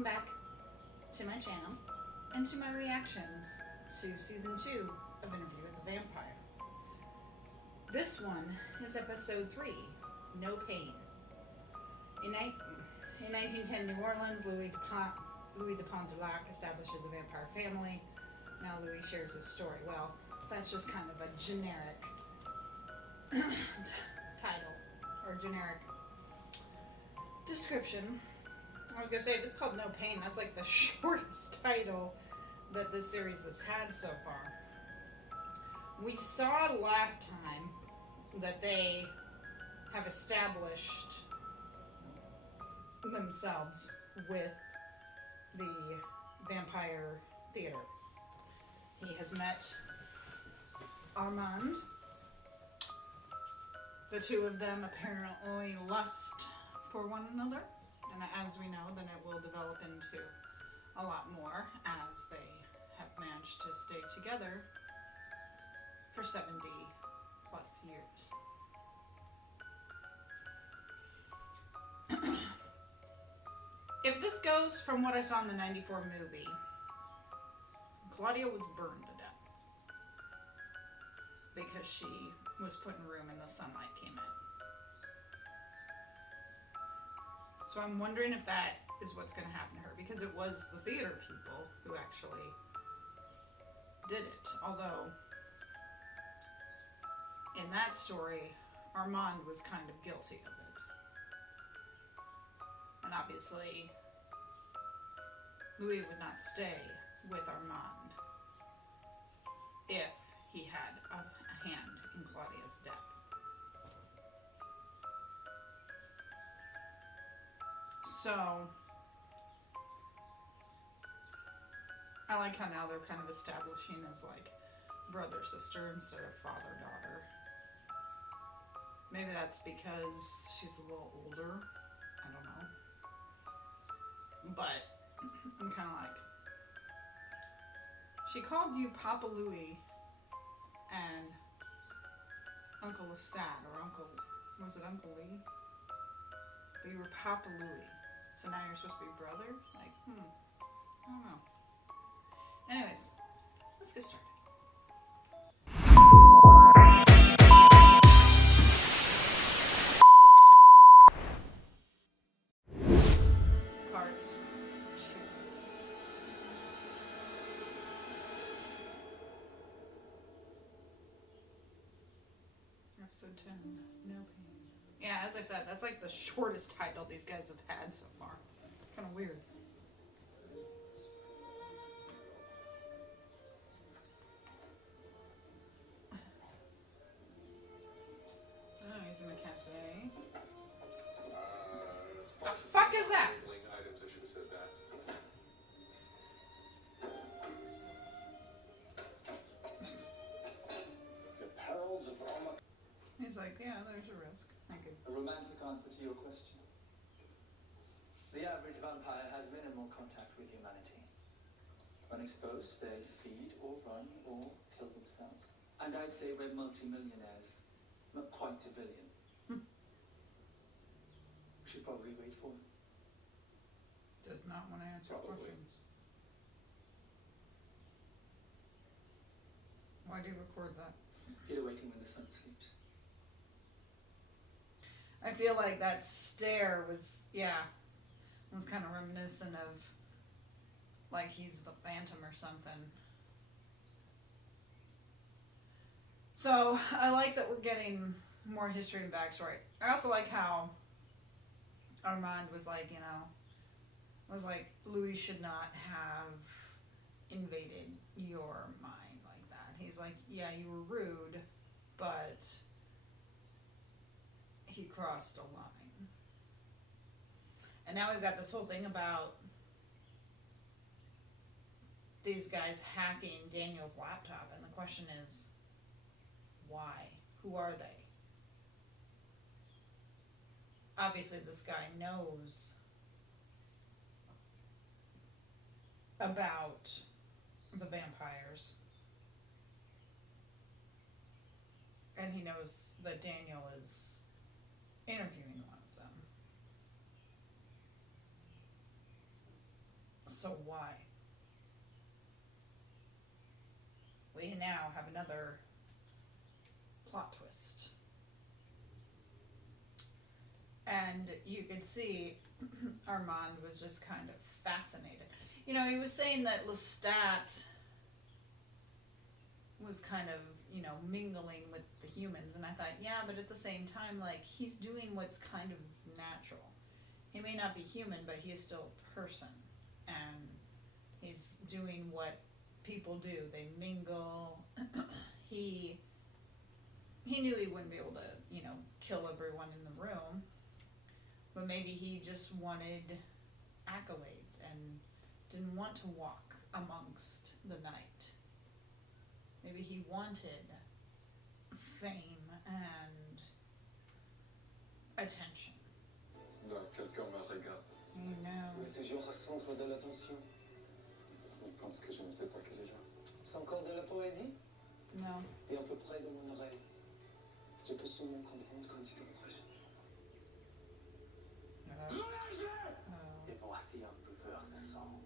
welcome back to my channel and to my reactions to season 2 of Interview with the Vampire. This one is episode 3, No Pain. In 1910 New Orleans, Louis Dupont de Lac establishes a vampire family. Now Louis shares his story. Well, that's just kind of a generic title or generic description. I was going to say, if it's called No Pain, that's like the shortest title that this series has had so far. We saw last time that they have established themselves with the vampire theater. He has met Armand. The two of them apparently lust for one another. And as we know, then it will develop into a lot more as they have managed to stay together for 70 plus years. If this goes from what I saw in the 94 movie, Claudia was burned to death because she was put in a room and the sunlight came in. So I'm wondering if that is what's going to happen to her, because it was the theater people who actually did it. Although, in that story, Armand was kind of guilty of it. And obviously, Louis would not stay with Armand if he had a hand in Claudia's death. So, I like how now they're kind of establishing as like brother-sister instead of father-daughter. Maybe that's because she's a little older. I don't know. But I'm kind of like, she called you Papa Louis and Uncle Lestat, or was it Uncle Lee? But you were Papa Louis. So now you're supposed to be brother? Like, I don't know. Anyways, let's get started. Part 2. Episode 10, No Pain. Yeah, as I said, that's like the shortest title these guys have had so far. Kind of weird. Oh, he's in a cafe. The fuck is that? Items, I should have said that. The perils of Roma. He's like, yeah, there's a risk. A romantic answer to your question. The average vampire has minimal contact with humanity. When exposed, they feed or run or kill themselves. And I'd say we're multi-millionaires. Not quite a billion. We should probably wait for him. Does not want to answer questions. Why do you record that? He'll awaken when the sun sleeps. I feel like that stare was kind of reminiscent of like he's the Phantom or something. So I like that we're getting more history and backstory. I also like how Armand was like, Louis should not have invaded your mind like that. He's like, yeah, you were rude, but he crossed a line. And now we've got this whole thing about these guys hacking Daniel's laptop, and the question is, why? Who are they? Obviously this guy knows about the vampires. And he knows that Daniel is interviewing one of them. So why? We now have another plot twist. And you could see Armand was just kind of fascinated. You know, he was saying that Lestat was kind of, you know, mingling with the humans, and I thought, yeah, but at the same time, like, he's doing what's kind of natural. He may not be human, but he is still a person, and he's doing what people do. They mingle. he knew he wouldn't be able to, you know, kill everyone in the room, but maybe he just wanted accolades and didn't want to walk amongst the night. Maybe he wanted fame and attention. Là, quelqu'un me regarde. Who Tu knows? veux toujours au centre de l'attention. Il pense que je ne sais pas qu'elle est là. C'est encore de la poésie? No. Et à peu près dans mon oreille. Je peux seulement comprendre quand tu t'approches. Et voici un buveur de sang.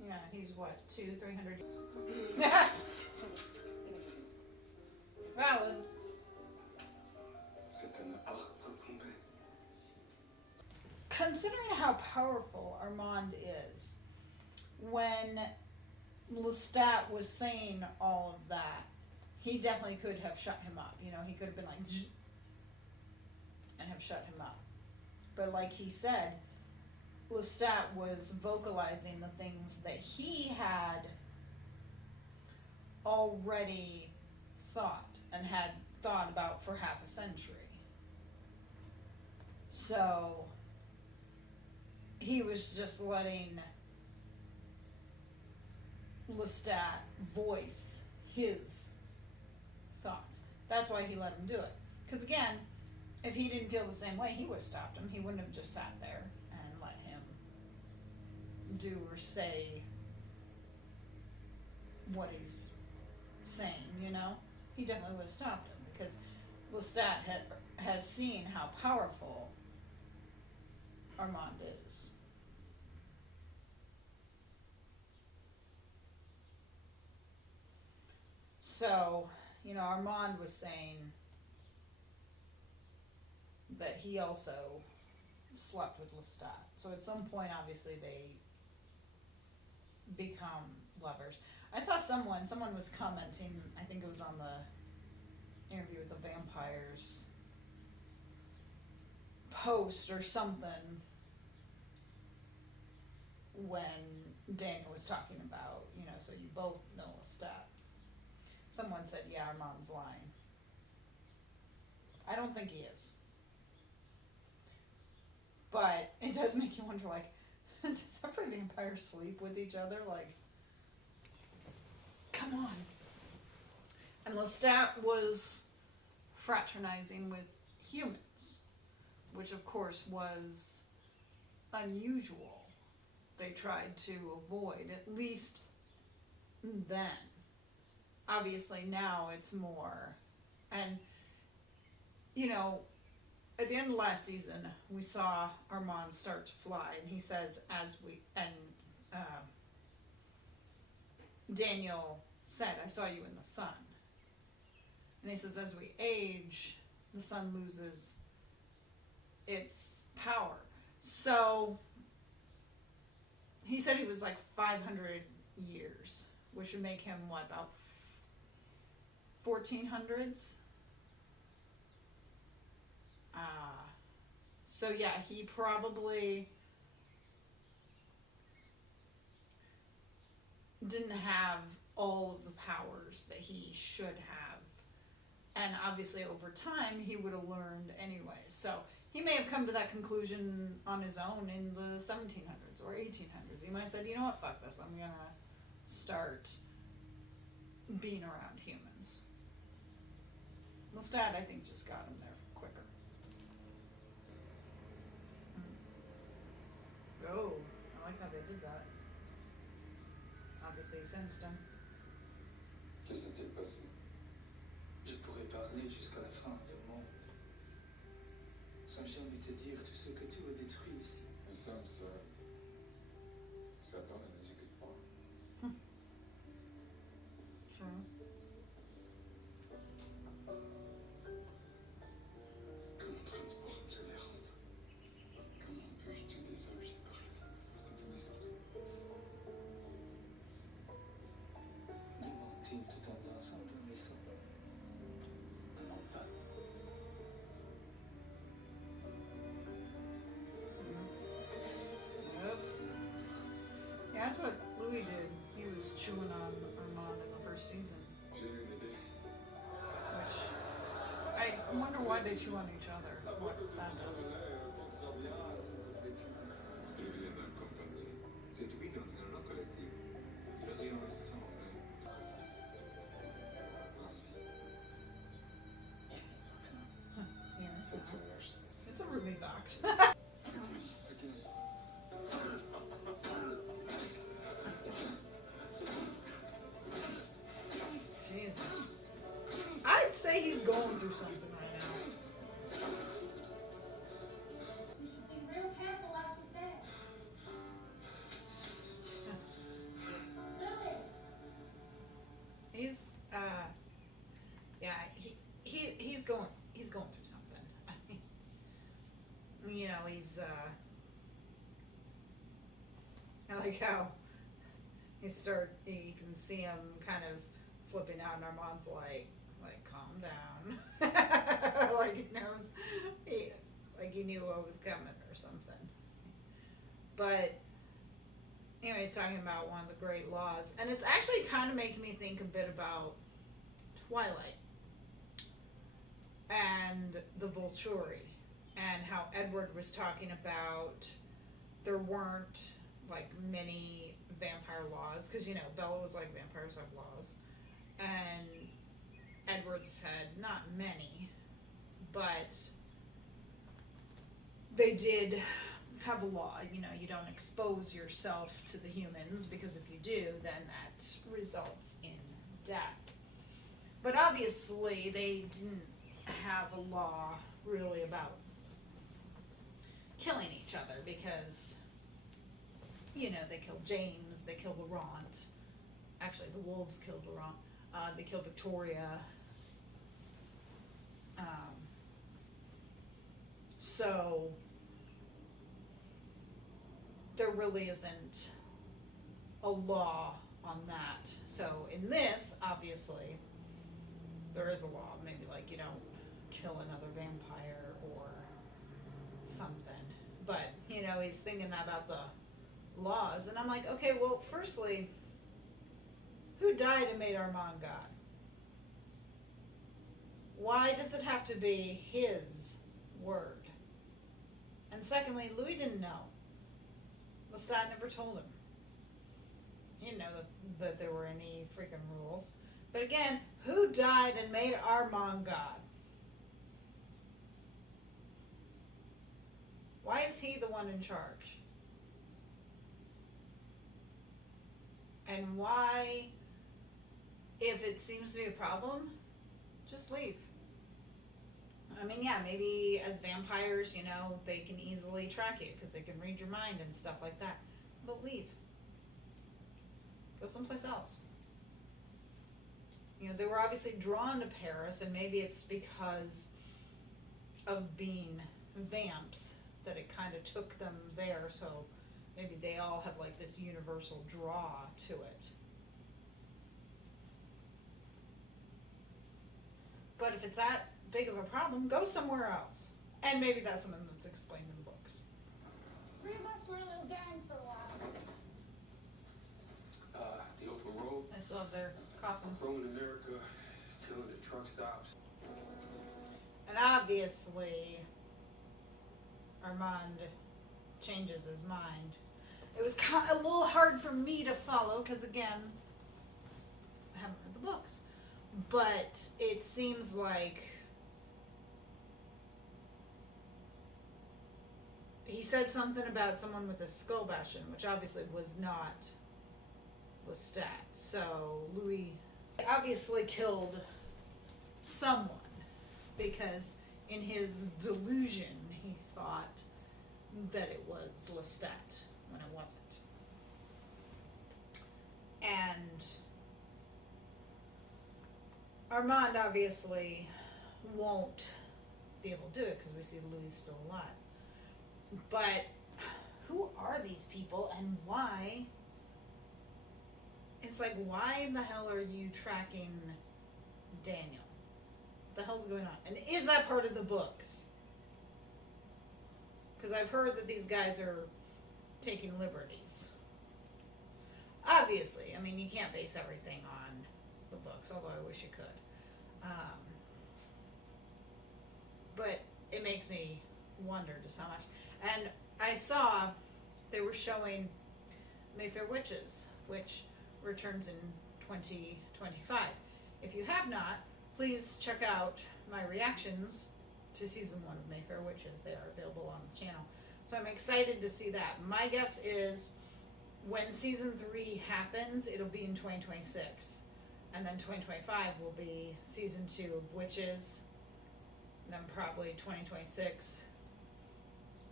Yeah, he's what, 200-300? Valid. C'est un arbre tombé. Considering how powerful Armand is, when Lestat was saying all of that, he definitely could have shut him up. You know, he could have been like, "Zzz," and have shut him up. But like he said, Lestat was vocalizing the things that he had already thought and had thought about for half a century. So he was just letting Lestat voice his thoughts. That's why he let him do it. Because again, if he didn't feel the same way, he would have stopped him. He wouldn't have just sat there and let him do or say what he's saying, you know? He definitely would have stopped him because Lestat has seen how powerful Armand is. So, you know, Armand was saying that he also slept with Lestat. So at some point, obviously, they become lovers. I saw someone was commenting, I think it was on the Interview with the Vampires post or something, when Daniel was talking about, you know, so you both know Lestat. Someone said, yeah, Armand's lying. I don't think he is. But it does make you wonder, like, does every vampire sleep with each other? Like, come on. And Lestat was fraternizing with humans, which of course was unusual. They tried to avoid, at least then. Obviously now it's more. And, you know, at the end of last season, we saw Armand start to fly, and he says, Daniel said, I saw you in the sun. And he says, as we age, the sun loses its power. So, he said he was like 500 years, which would make him, what, about 1400s? So yeah, he probably didn't have all of the powers that he should have. And obviously over time, he would have learned anyway. So he may have come to that conclusion on his own in the 1700s or 1800s. He might have said, you know what, fuck this, I'm gonna start being around humans. Lestat, I think, just got him there quicker. Oh, I like how they did that. Obviously, he sensed him. Que s'est-il passé? Je pourrais parler jusqu'à I wonder why they chew on each other. What that does. Élevé dans la compagnie, séduit dans un collectif. Férir ensemble. Voici. Ici, maintenant. Yeah. C'est une marche spéciale. It's a Ruby box. Jesus. I'd say he's going through something right now. Be real careful, like you said. Louis! He's yeah, he's going through something. I mean, you know, he's I like how you can see him kind of flipping out, and Armand's like calm down. Like he knows, like he knew what was coming or something. But anyway, he's talking about one of the great laws, and it's actually kind of making me think a bit about Twilight and the Volturi, and how Edward was talking about there weren't like many vampire laws, because you know Bella was like vampires have laws, and Edward said not many, but they did have a law. You know, you don't expose yourself to the humans, because if you do, then that results in death. But obviously they didn't have a law really about killing each other, because you know, they killed James, they killed Laurent. Actually, the wolves killed Laurent. They killed Victoria. So there really isn't a law on that. So in this, obviously, there is a law. Maybe like you don't kill another vampire or something. But, you know, he's thinking about the laws. And I'm like, okay, well, firstly, who died and made Armand God? Why does it have to be his word? And secondly, Louis didn't know. Lestat never told him. He didn't know that there were any freaking rules. But again, who died and made Armand God? Why is he the one in charge? And why, if it seems to be a problem, just leave. I mean, yeah, maybe as vampires, you know, they can easily track you because they can read your mind and stuff like that. But leave. Go someplace else. You know, they were obviously drawn to Paris, and maybe it's because of being vamps that it kind of took them there, so maybe they all have like this universal draw to it. But if it's that big of a problem, go somewhere else. And maybe that's something that's explained in the books. Three of us were a little gang for a while. The open road, I still have their coffins. roaming America, killing at truck stops. And obviously, Armand changes his mind. It was a little hard for me to follow because, again, I haven't read the books. But it seems like he said something about someone with a skull bastion, which obviously was not Lestat. So Louis obviously killed someone because in his delusion he thought that it was Lestat when it wasn't. And Armand obviously won't be able to do it because we see Louis still alive. But who are these people and why? It's like, why in the hell are you tracking Daniel? What the hell's going on? And is that part of the books? Because I've heard that these guys are taking liberties. Obviously, I mean, you can't base everything on the books, although I wish you could. but it makes me wonder just how much. And I saw they were showing Mayfair Witches, which returns in 2025. If you have not, please check out my reactions to season 1 of Mayfair Witches. They are available on the channel. So I'm excited to see that. My guess is when season 3 happens, it'll be in 2026. And then 2025 will be season 2 of Witches. And then probably 2026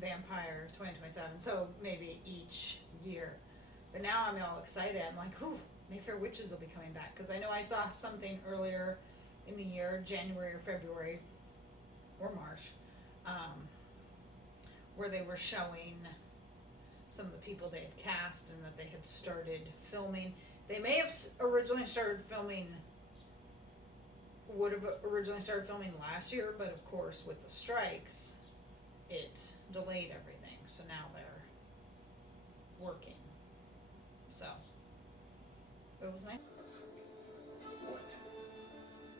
Vampire, 2027. So maybe each year. But now I'm all excited. I'm like, ooh, Mayfair Witches will be coming back. Because I know I saw something earlier in the year, January or February or March, where they were showing some of the people they had cast and that they had started filming. They may have originally started filming, would have originally started filming last year, but of course with the strikes, it delayed everything. So now they're working. So, it was nice. What?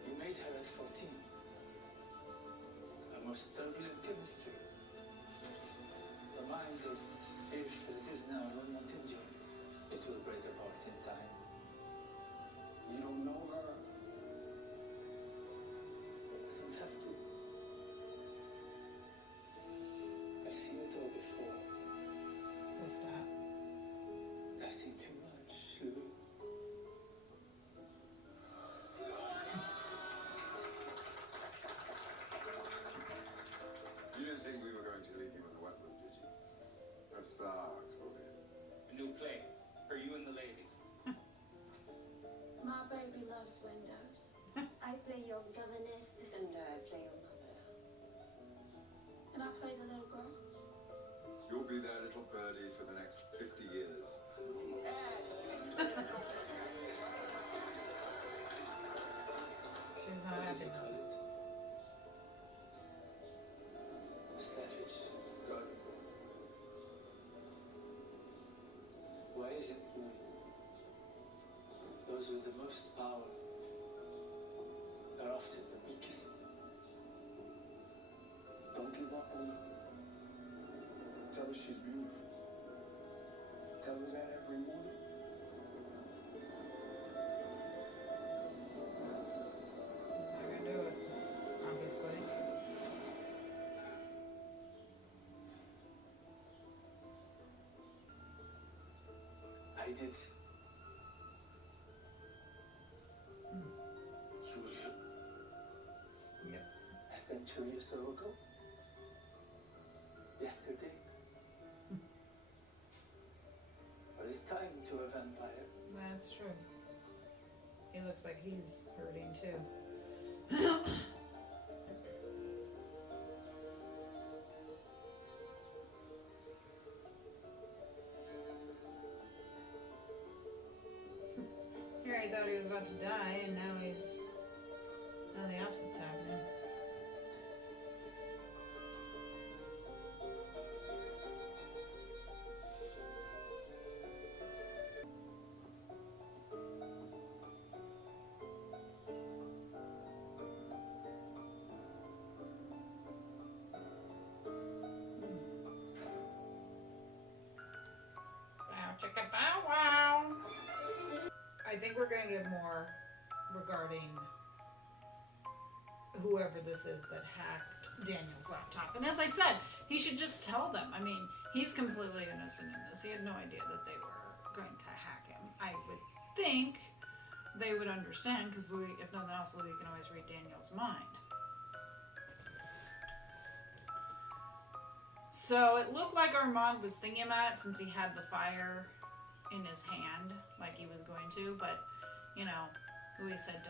You made her at 14. A most turbulent chemistry. Her mind as fierce as it is now will not endure it. It will break apart in time. You don't know her. I don't have to. I've seen it all before. What's that? I've seen too much, Lulu. You didn't think we were going to leave you in the wet room, did you? A star, Claudia. A new play. Are you and the ladies? My baby loves windows. I play your governess and I play your mother. And I play the little girl. You'll be their little birdie for the next 50 years. She's not What did happy. you call it? Savage garden. Why is it, Lulu? Those with the most power are often the weakest. Don't give up on her. Tell her she's beautiful. Tell her that every morning. Not gonna do it, obviously. I did. Julia. Yep. A century or so ago. Yesterday. What is time to a vampire? That's true. He looks like he's hurting too. Here he thought he was about to die, and now the opposite's happening. Bow chicka bow wow. I think we're gonna get more regarding whoever this is that hacked Daniel's laptop. And as I said, he should just tell them. I mean, he's completely innocent in this. He had no idea that they were going to hack him. I would think they would understand, because Louis, if nothing else, Louis can always read Daniel's mind. So it looked like Armand was thinking about it since he had the fire in his hand, like he was going to, but, you know, Louis said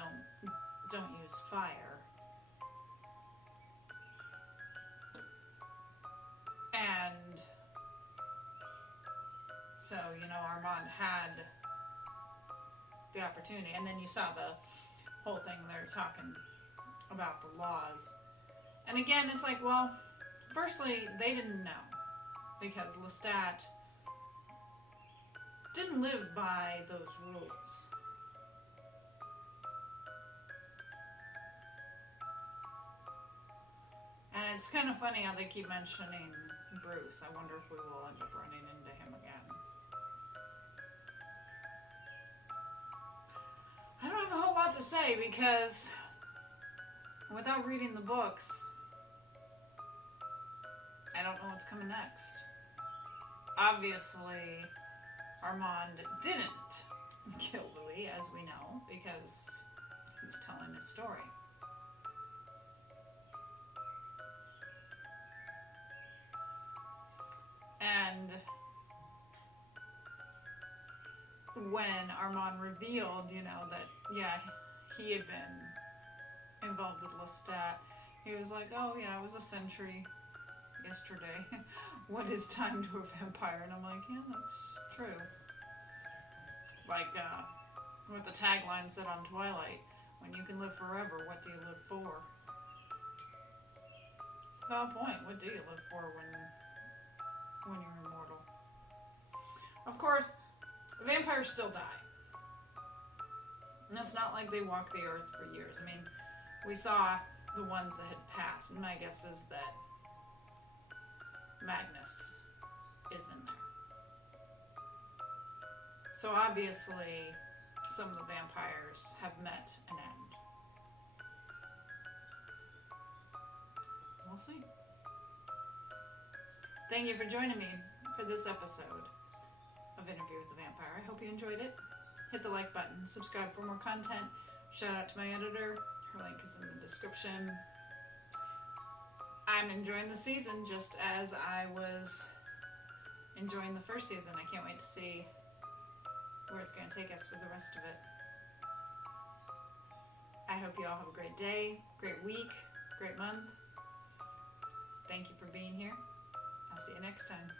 don't use fire. And so, you know, Armand had the opportunity, and then you saw the whole thing they're talking about the laws. And again, it's like, well, firstly, they didn't know, because Lestat didn't live by those rules. And It's kind of funny how they keep mentioning Bruce. I wonder if we will end up running into him again. I don't have a whole lot to say because without reading the books, I don't know what's coming next. Obviously, Armand didn't kill Louis, as we know, because he's telling his story. And when Armand revealed, that, yeah, he had been involved with Lestat, he was like, oh, yeah, I was a sentry yesterday. What is time to a vampire? And I'm like, yeah, that's true. Like, what the tagline said on Twilight, when you can live forever, what do you live for? It's a valid point. What do you live for when you're immortal? Of course, vampires still die. And it's not like they walk the earth for years. I mean, we saw the ones that had passed, and my guess is that Magnus is in there. So obviously, some of the vampires have met an end. We'll see. Thank you for joining me for this episode of Interview with the Vampire. I hope you enjoyed it. Hit the like button, subscribe for more content. Shout out to my editor. Her link is in the description. I'm enjoying the season just as I was enjoying the first season. I can't wait to see where it's going to take us for the rest of it. I hope you all have a great day, great week, great month. Thank you for being here. I'll see you next time.